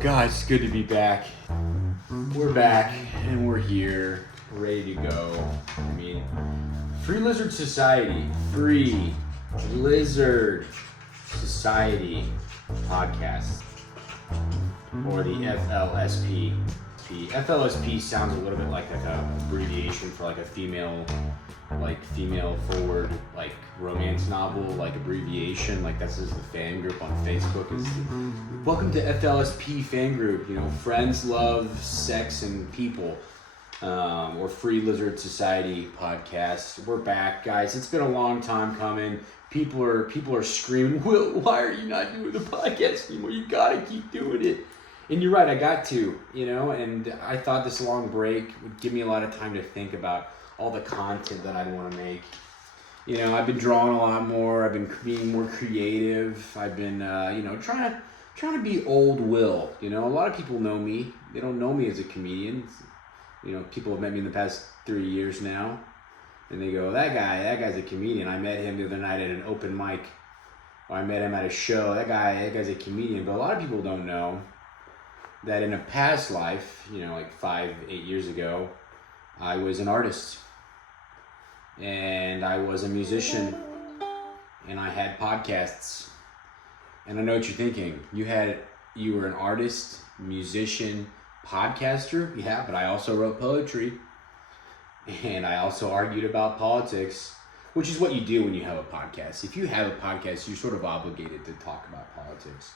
God, it's good to be back. We're back and we're here, ready to go. I mean, Free Lizard Society, Free Lizard Society podcast, or the FLSP. FLSP sounds a little bit like a abbreviation for like a female forward romance novel, like abbreviation. Like that's just the fan group on Facebook. Is welcome to FLSP fan group. You know, friends, love, sex, and people. Or Free Lizard Society podcast. We're back, guys. It's been a long time coming. People are screaming, Will, why are you not doing the podcast anymore? You gotta keep doing it. And you're right, I got to, and I thought this long break would give me a lot of time to think about all the content that I want to make. I've been drawing a lot more. I've been being more creative. I've been, trying to be old Will. A lot of people know me. They don't know me as a comedian. People have met me in the past 3 years now, and they go, that guy's a comedian. I met him the other night at an open mic, or I met him at a show. That guy's a comedian. But a lot of people don't know that in a past life, like 5-8 years ago, I was an artist, and I was a musician, and I had podcasts. And I know what you're thinking. You were an artist, musician, podcaster. Yeah, but I also wrote poetry, and I also argued about politics, which is what you do when you have a podcast. If you have a podcast, you're sort of obligated to talk about politics.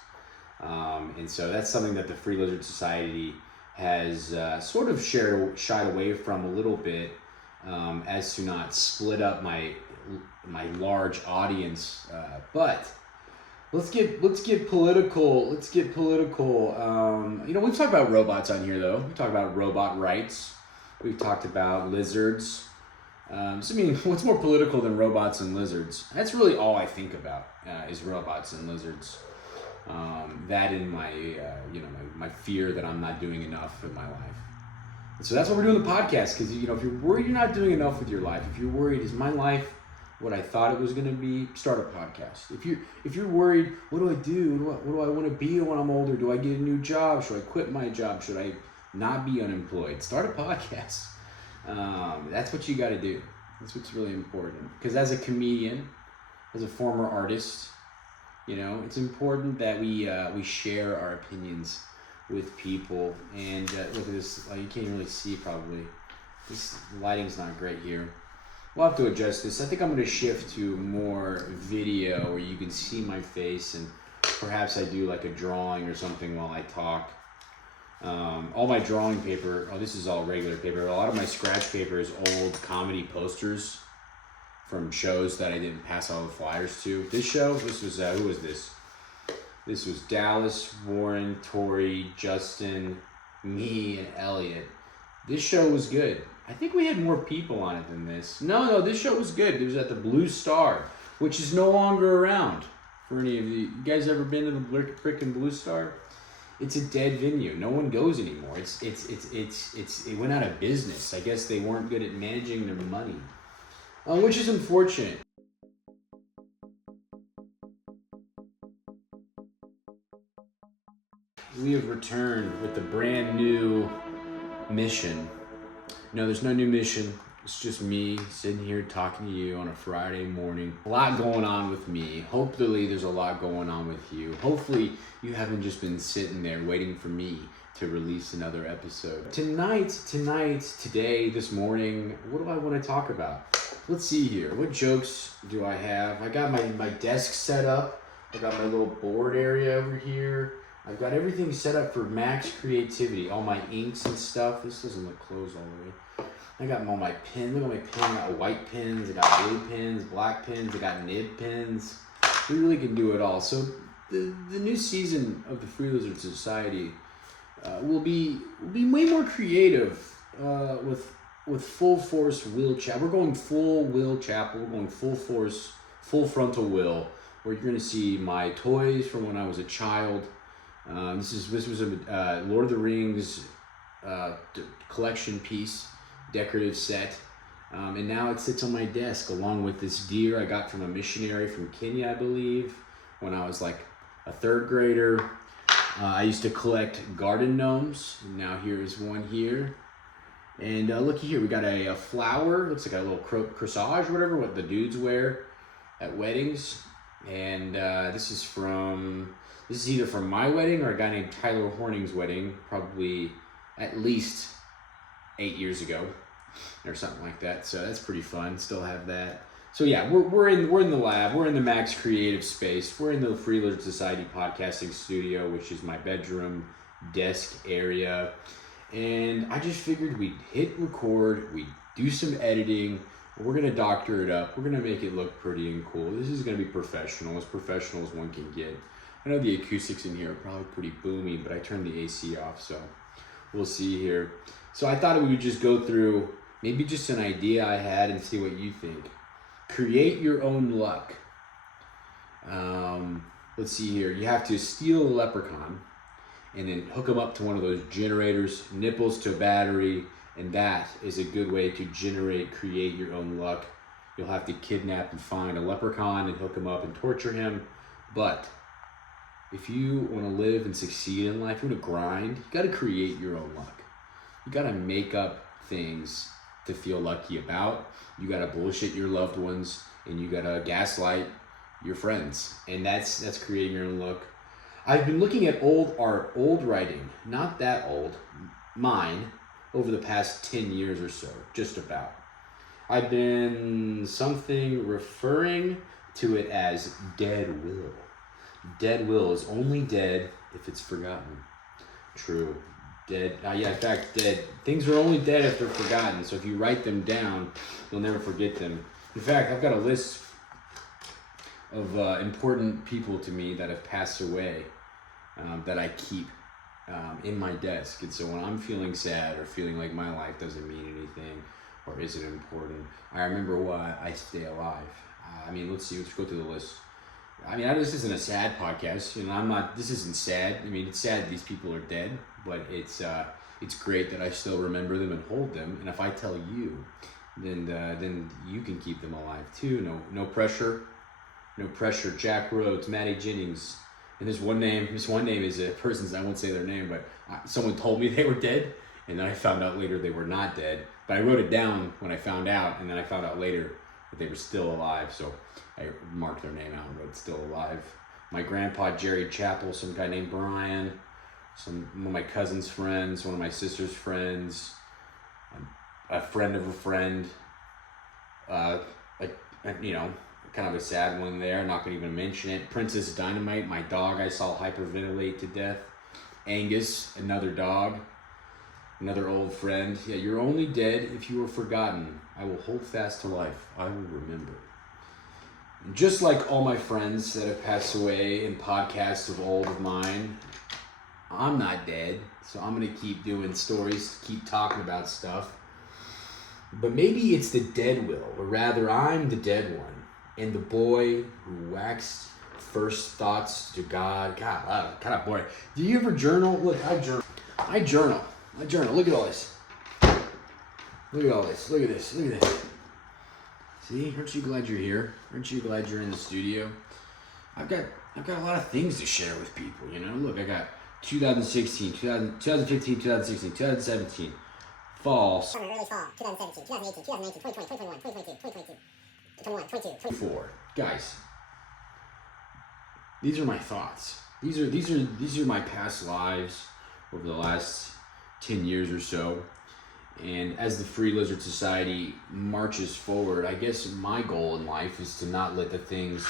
And so that's something that the Free Lizard Society has sort of shied away from a little bit, as to not split up my large audience. But let's get political. We've talked about robots on here, though. We talked about robot rights. We've talked about lizards. What's more political than robots and lizards? That's really all I think about is robots and lizards. That and my fear that I'm not doing enough in my life. And so that's why we're doing the podcast, because if you're worried you're not doing enough with your life, if you're worried, is my life what I thought it was going to be, start a podcast. If you're worried, what do I do? What do I want to be when I'm older? Do I get a new job? Should I quit my job? Should I not be unemployed? Start a podcast. That's what you got to do. That's what's really important. Because as a comedian, as a former artist, it's important that we share our opinions with people. And look at this, you can't really see probably. This lighting's not great here. We'll have to adjust this. I think I'm going to shift to more video where you can see my face, and perhaps I do like a drawing or something while I talk. All my drawing paper, this is all regular paper. A lot of my scratch paper is old comedy posters from shows that I didn't pass all the flyers to. This was, who was this? This was Dallas, Warren, Tori, Justin, me, and Elliot. This show was good. I think we had more people on it than this. No, this show was good. It was at the Blue Star, which is no longer around. For any of you guys ever been to the frickin' Blue Star? It's a dead venue. No one goes anymore. It went out of business. I guess they weren't good at managing their money. Which is unfortunate. We have returned with a brand new mission. No, there's no new mission. It's just me sitting here talking to you on a Friday morning. A lot going on with me. Hopefully there's a lot going on with you. Hopefully you haven't just been sitting there waiting for me to release another episode. Today, this morning, what do I want to talk about? Let's see here. What jokes do I have? I got my desk set up. I got my little board area over here. I've got everything set up for max creativity. All my inks and stuff. This doesn't look closed all the way. I got all my pins. Look at my pin. I got white pins. I got blue pins, black pins. I got nib pins. We really can do it all. So the new season of the Free Lizard Society will be way more creative with full force Will Chapel. We're going full Will Chapel. We're going full force, full frontal Will, where you're going to see my toys from when I was a child. This was a Lord of the Rings collection piece, decorative set, and now it sits on my desk along with this deer I got from a missionary from Kenya, I believe, when I was like a third grader. I used to collect garden gnomes. Now here is one here. And looky here, we got a flower. Looks like a little corsage or whatever, what the dudes wear at weddings. And this is either from my wedding or a guy named Tyler Horning's wedding, probably at least 8 years ago or something like that. So that's pretty fun. Still have that. So yeah, we're in the lab. We're in the Max Creative Space. We're in the Free Lizard Society podcasting studio, which is my bedroom desk area. And I just figured we'd hit record, we'd do some editing, we're gonna doctor it up, we're gonna make it look pretty and cool. This is gonna be professional as one can get. I know the acoustics in here are probably pretty boomy, but I turned the AC off, so we'll see here. So I thought we would just go through maybe just an idea I had and see what you think. Create your own luck. Let's see here. You have to steal a leprechaun and then hook them up to one of those generators, nipples to a battery, and that is a good way to create your own luck. You'll have to kidnap and find a leprechaun and hook him up and torture him. But if you want to live and succeed in life, you want to grind, you got to create your own luck. You got to make up things to feel lucky about. You got to bullshit your loved ones, and you got to gaslight your friends. And that's creating your own luck. I've been looking at old art, old writing, not that old, mine, over the past 10 years or so, just about. I've been referring to it as dead will. Dead will is only dead if it's forgotten. True. Dead. In fact, dead. Things are only dead if they're forgotten. So if you write them down, you'll never forget them. In fact, I've got a list of important people to me that have passed away that I keep in my desk. And so when I'm feeling sad or feeling like my life doesn't mean anything or isn't important, I remember why I stay alive. Let's go through the list. This isn't a sad podcast. This isn't sad. It's sad these people are dead, but it's great that I still remember them and hold them. And if I tell you, then you can keep them alive too. No pressure. No pressure. Jack Rhodes, Maddie Jennings, and this one name is a person's. I won't say their name, but someone told me they were dead, and then I found out later they were not dead. But I wrote it down when I found out, and then I found out later that they were still alive. So I marked their name out and wrote "still alive." My grandpa Jerry Chappell, some guy named Brian, one of my cousin's friends, one of my sister's friends, a friend of a friend. Kind of a sad one there, not going to even mention it. Princess Dynamite, my dog I saw hyperventilate to death. Angus, another dog, another old friend. Yeah, you're only dead if you are forgotten. I will hold fast to life. I will remember. And just like all my friends that have passed away in podcasts of old of mine, I'm not dead, so I'm going to keep doing stories, keep talking about stuff. But maybe it's the dead will, or rather I'm the dead one. And the boy who waxed first thoughts to God. God, kind of boring. Do you ever journal? Look, I journal. Look at all this. Look at all this. Look at this. See, aren't you glad you're here? Aren't you glad you're in the studio? I've got a lot of things to share with people. Look, I got 2016, 2015, 2016, 2017, fall, summer, early fall, 2017, 2018, 2019, 2020, 2021, 2022, 2022. 24. Guys, these are my thoughts. These are my past lives over the last 10 years or so. And as the Free Lizard Society marches forward, I guess my goal in life is to not let the things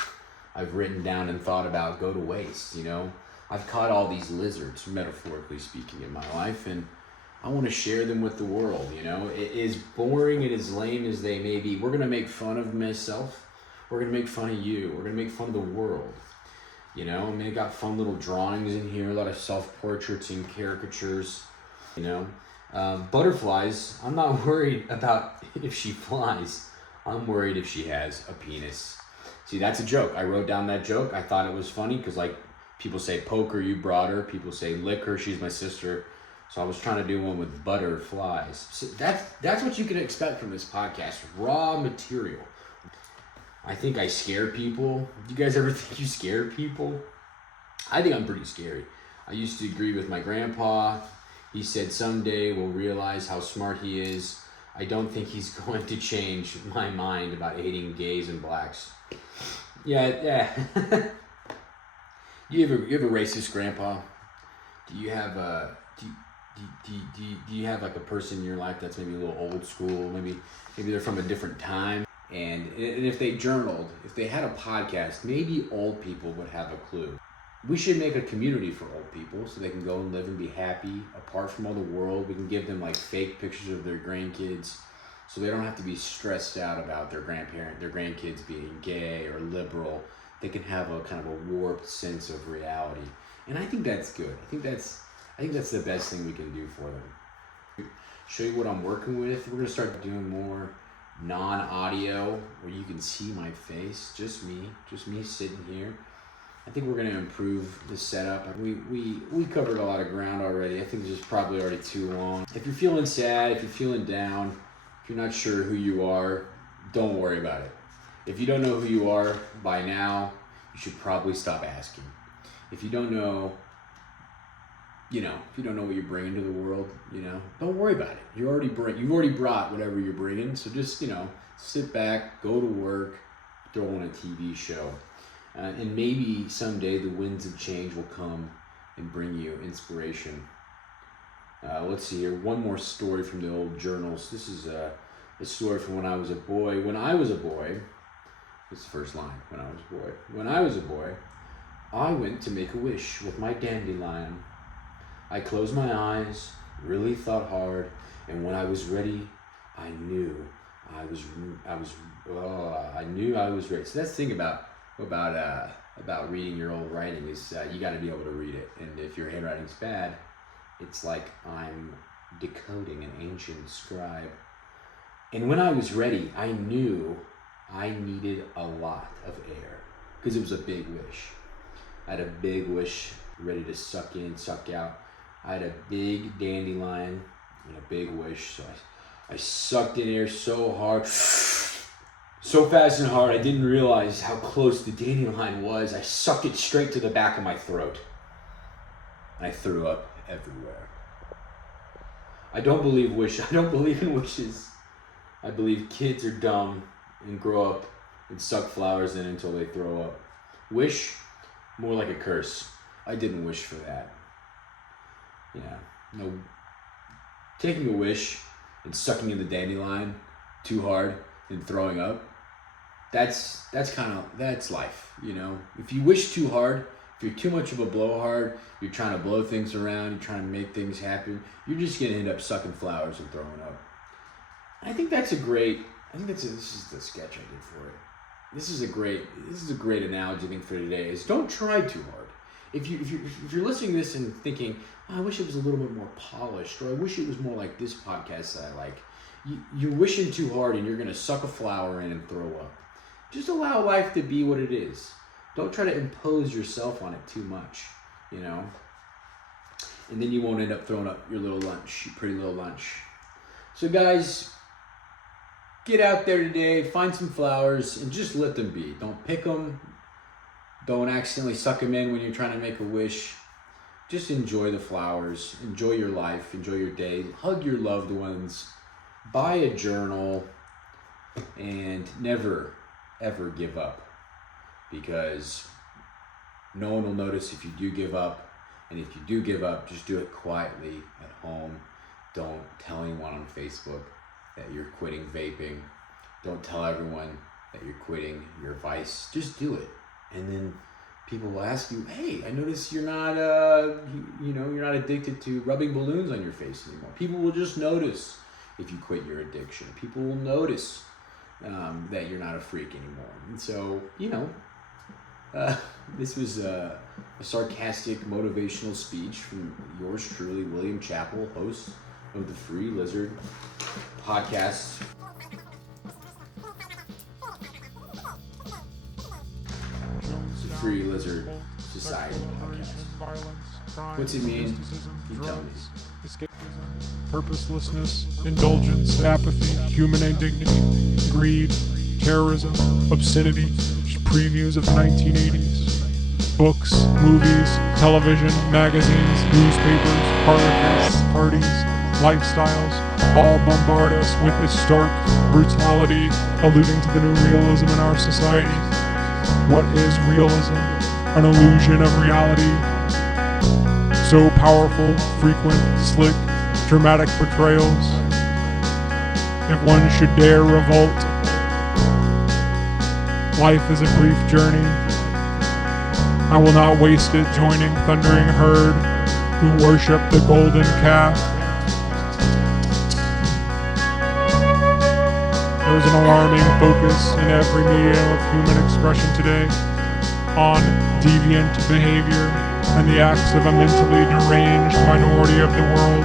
I've written down and thought about go to waste. I've caught all these lizards, metaphorically speaking, in my life, and I want to share them with the world. As boring and as lame as they may be, we're going to make fun of myself. We're going to make fun of you. We're going to make fun of the world. I got fun little drawings in here, a lot of self-portraits and caricatures. Butterflies, I'm not worried about if she flies. I'm worried if she has a penis. See, that's a joke. I wrote down that joke. I thought it was funny because, people say poker, you brought her. People say lick her, she's my sister. So I was trying to do one with butterflies. So that's what you can expect from this podcast. Raw material. I think I scare people. Do you guys ever think you scare people? I think I'm pretty scary. I used to agree with my grandpa. He said someday we'll realize how smart he is. I don't think he's going to change my mind about hating gays and blacks. Yeah. You have a racist grandpa? Do you have a do you have like a person in your life that's maybe a little old school? Maybe they're from a different time. And if they journaled, if they had a podcast, maybe old people would have a clue. We should make a community for old people so they can go and live and be happy apart from all the world. We can give them like fake pictures of their grandkids so they don't have to be stressed out about their grandkids being gay or liberal. They can have a kind of a warped sense of reality. And I think that's good. I think that's the best thing we can do for them. Show you what I'm working with. We're gonna start doing more non-audio where you can see my face, just me sitting here. I think we're gonna improve the setup. We covered a lot of ground already. I think this is probably already too long. If you're feeling sad, if you're feeling down, if you're not sure who you are, don't worry about it. If you don't know who you are by now, you should probably stop asking. If you don't know, if you don't know what you're bringing to the world, don't worry about it. You've already brought whatever you're bringing. So just, sit back, go to work, throw on a TV show. And maybe someday the winds of change will come and bring you inspiration. Let's see here. One more story from the old journals. This is a story from when I was a boy. When I was a boy, it's the first line. When I was a boy, I went to make a wish with my dandelion. I closed my eyes, really thought hard, and when I was ready, I knew I was ready. So that's the thing about reading your old writing is you got to be able to read it. And if your handwriting's bad, it's like I'm decoding an ancient scribe. And when I was ready, I knew I needed a lot of air because it was a big wish. I had a big wish ready to suck in, suck out. I had a big dandelion and a big wish, so I sucked in air so hard, so fast and hard, I didn't realize how close the dandelion was. I sucked it straight to the back of my throat. And I threw up everywhere. I don't believe in wishes. I believe kids are dumb and grow up and suck flowers in until they throw up. Wish, more like a curse. I didn't wish for that. No. Taking a wish and sucking in the dandelion too hard and throwing up, that's life, If you wish too hard, if you're too much of a blowhard, you're trying to blow things around, you're trying to make things happen, you're just gonna end up sucking flowers and throwing up. I think this is the sketch I did for it. This is a great analogy I think for today is don't try too hard. If you're listening to this and thinking, I wish it was a little bit more polished, or I wish it was more like this podcast that I like, you're wishing too hard and you're going to suck a flower in and throw up. Just allow life to be what it is. Don't try to impose yourself on it too much, And then you won't end up throwing up your pretty little lunch. So guys, get out there today, find some flowers, and just let them be. Don't pick them. Don't accidentally suck them in when you're trying to make a wish. Just enjoy the flowers. Enjoy your life. Enjoy your day. Hug your loved ones. Buy a journal. And never, ever give up. Because no one will notice if you do give up. And if you do give up, just do it quietly at home. Don't tell anyone on Facebook that you're quitting vaping. Don't tell everyone that you're quitting your vice. Just do it. And then people will ask you, hey, I notice you're not you're not addicted to rubbing balloons on your face anymore. People will just notice if you quit your addiction. People will notice that you're not a freak anymore. And so, this was a sarcastic motivational speech from yours truly, William Chappell, host of the Free Lizard podcast. Free Lizard Society podcast. What's it mean? You tell me. Purposelessness, indulgence, apathy, human indignity, greed, terrorism, obscenity, just previews of the 1980s. books, movies, television, magazines, newspapers, parties, lifestyles, all bombard us with its stark brutality, alluding to the new realism in our society. What is realism? An illusion of reality. So powerful, frequent, slick, dramatic portrayals. If one should dare revolt, life is a brief journey. I will not waste it joining thundering herd who worship the golden calf. There is an alarming focus in every medium of human expression today on deviant behavior and the acts of a mentally deranged minority of the world.